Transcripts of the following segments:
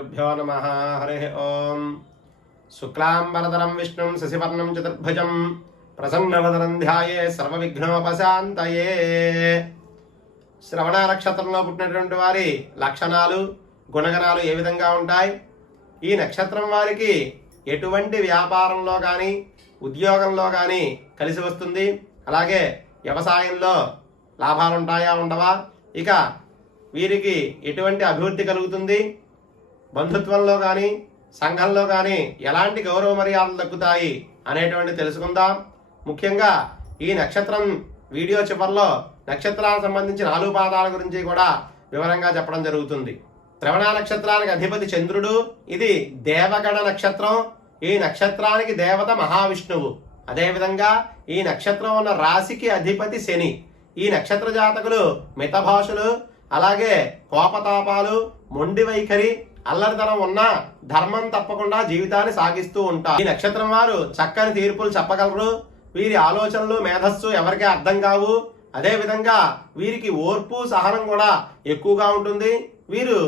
श्रीगुरुभ्यो नमः। हरिः ओम्। शुक्लाम्बरधरं विष्णुं शशिवर्णं चतुर्भुजं प्रसन्नवदनं ध्यायेत् सर्वविघ्नोपशान्तये। శ్రవణ నక్షత్రంలో పుట్టినటువంటి వారి లక్షణాలు గుణగణాలు ఏ విధంగా ఉంటాయి? ఈ నక్షత్రం వారికి ఎటువంటి వ్యాపారంలో కానీ ఉద్యోగంలో కానీ కలిసి వస్తుంది? అలాగే వ్యవసాయంలో లాభాలు ఉంటాయా ఉండవా? ఇక వీరికి ఎటువంటి అభివృద్ధి కలుగుతుంది? బంధుత్వంలో కానీ సంఘంలో కానీ ఎలాంటి గౌరవ మర్యాదలు దక్కుతాయి అనేటువంటి తెలుసుకుందాం. ముఖ్యంగా ఈ నక్షత్రం వీడియో చివరిలో నక్షత్రాలకు సంబంధించిన 4 పాదాల గురించి కూడా వివరంగా చెప్పడం జరుగుతుంది. శ్రవణ నక్షత్రానికి అధిపతి చంద్రుడు. ఇది దేవగణ నక్షత్రం. ఈ నక్షత్రానికి దేవత మహావిష్ణువు. అదేవిధంగా ఈ నక్షత్రం ఉన్న రాశికి అధిపతి శని. ఈ నక్షత్ర జాతకులు మితభాషులు, అలాగే కోపతాపాలు, మొండి వైఖరి, అల్లరితనం ఉన్న ధర్మం తప్పకుండా జీవితాన్ని సాగిస్తూ ఉంటారు. ఈ నక్షత్రం వారు చక్కని తీర్పులు చెప్పగలరు. వీరి ఆలోచనలు మేధస్సు ఎవరికి అర్థం కావు. అదే విధంగా వీరికి ఓర్పు సహనం కూడా ఎక్కువగా ఉంటుంది. వీరు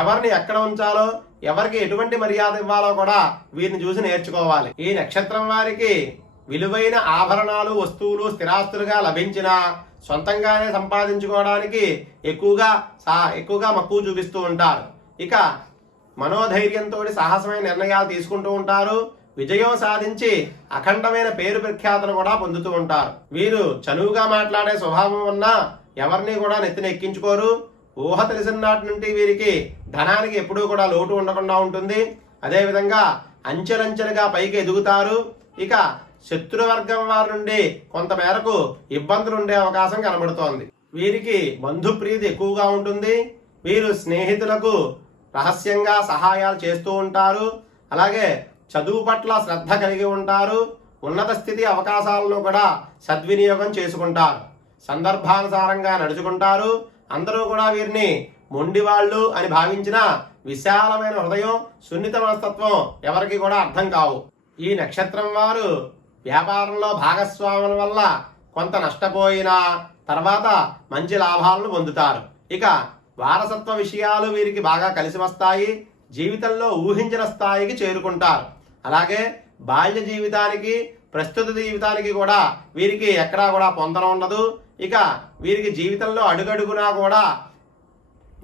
ఎవరిని ఎక్కడ ఉంచాలో, ఎవరికి ఎటువంటి మర్యాద ఇవ్వాలో కూడా వీరిని చూసి నేర్చుకోవాలి. ఈ నక్షత్రం వారికి విలువైన ఆభరణాలు, వస్తువులు స్థిరాస్తులుగా లభించిన సొంతంగానే సంపాదించుకోవడానికి ఎక్కువగా మక్కువ చూపిస్తూ ఉంటారు. ఇక మనోధైర్యంతో సాహసమైన నిర్ణయాలు తీసుకుంటూ ఉంటారు. విజయం సాధించి అఖండమైన పేరు ప్రఖ్యాతలు కూడా పొందుతూ ఉంటారు. వీరు చనువుగా మాట్లాడే స్వభావం ఉన్నా ఎవరిని కూడా నెత్తిన ఎక్కించుకోరు. ఊహ తెలిసిన నాటి నుండి వీరికి ధనానికి ఎప్పుడూ కూడా లోటు ఉండకుండా ఉంటుంది. అదేవిధంగా అంచెలంచెలుగా పైకి ఎదుగుతారు. ఇక శత్రువర్గం వారి నుండి కొంతమేరకు ఇబ్బందులు ఉండే అవకాశం కనబడుతోంది. వీరికి బంధుప్రీతి ఎక్కువగా ఉంటుంది. వీరు స్నేహితులకు రహస్యంగా సహాయాలు చేస్తూ ఉంటారు. అలాగే చదువు పట్ల శ్రద్ధ కలిగి ఉంటారు. ఉన్నత స్థితి అవకాశాలను కూడా సద్వినియోగం చేసుకుంటారు. సందర్భానుసారంగా నడుచుకుంటారు. అందరూ కూడా వీరిని మొండివాళ్ళు అని భావించిన విశాలమైన హృదయం, సున్నిత మనస్తత్వం ఎవరికి కూడా అర్థం కావు. ఈ నక్షత్రం వారు వ్యాపారంలో భాగస్వాముల వల్ల కొంత నష్టపోయినా తర్వాత మంచి లాభాలను పొందుతారు. ఇక వారసత్వ విషయాలు వీరికి బాగా కలిసి వస్తాయి. జీవితంలో ఊహించిన స్థాయికి చేరుకుంటారు. అలాగే బాల్య జీవితానికి ప్రస్తుత జీవితానికి కూడా వీరికి ఎక్కడా కూడా పొందన ఉండదు. ఇక వీరికి జీవితంలో అడుగడుగునా కూడా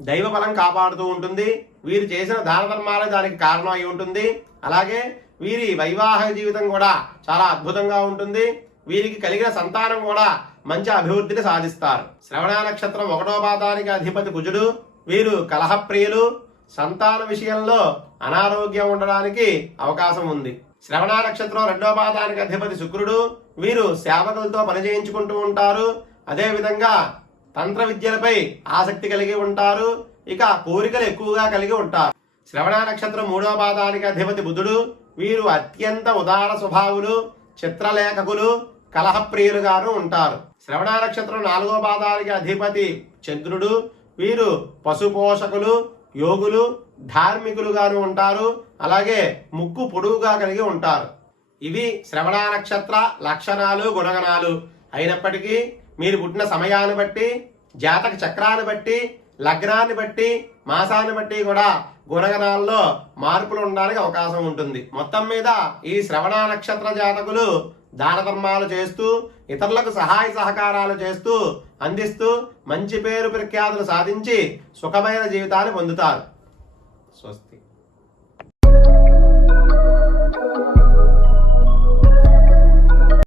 దైవ బలం కాపాడుతూ ఉంటుంది. వీరు చేసిన దాన ధర్మాలే దానికి కారణం అయి ఉంటుంది. అలాగే వీరి వైవాహిక జీవితం కూడా చాలా అద్భుతంగా ఉంటుంది. వీరికి కలిగిన సంతానం కూడా మంచి అభివృద్ధిని సాధిస్తారు. శ్రవణ నక్షత్రం 1వ పాదానికి అధిపతి కుజుడు. వీరు కలహప్రియులు. సంతాన విషయంలో అనారోగ్యం ఉండడానికి అవకాశం ఉంది. శ్రవణ నక్షత్రం 2వ పాదానికి అధిపతి శుక్రుడు. వీరు సేవకులతో పనిచేయించుకుంటూ ఉంటారు. అదే విధంగా తంత్ర విద్యలపై ఆసక్తి కలిగి ఉంటారు. ఇక కోరికలు ఎక్కువగా కలిగి ఉంటారు. శ్రవణ నక్షత్రం 3వ పాదానికి అధిపతి బుధుడు. వీరు అత్యంత ఉదార స్వభావులు, చిత్రలేఖకులు, కలహప్రియులుగాను ఉంటారు. శ్రవణ నక్షత్రం 4వ పాదానికి అధిపతి చంద్రుడు. వీరు పశుపోషకులు, యోగులు, ధార్మికులుగాను ఉంటారు. అలాగే ముక్కు పొడుగుగా కలిగి ఉంటారు. ఇవి శ్రవణ నక్షత్ర లక్షణాలు, గుణగణాలు. అయినప్పటికీ మీరు పుట్టిన సమయాన్ని బట్టి, జాతక చక్రాన్ని బట్టి, లగ్నాన్ని బట్టి, మాసాన్ని బట్టి కూడా గుణగణాల్లో మార్పులు ఉండడానికి అవకాశం ఉంటుంది. మొత్తం మీద ఈ శ్రవణ నక్షత్ర జాతకులు దాన ధర్మాలు చేస్తూ, ఇతరులకు సహాయ సహకారాలు చేస్తూ, అందిస్తూ మంచి పేరు ప్రఖ్యాతులు సాధించి సుఖమైన జీవితాన్ని పొందుతారు. స్వస్తి.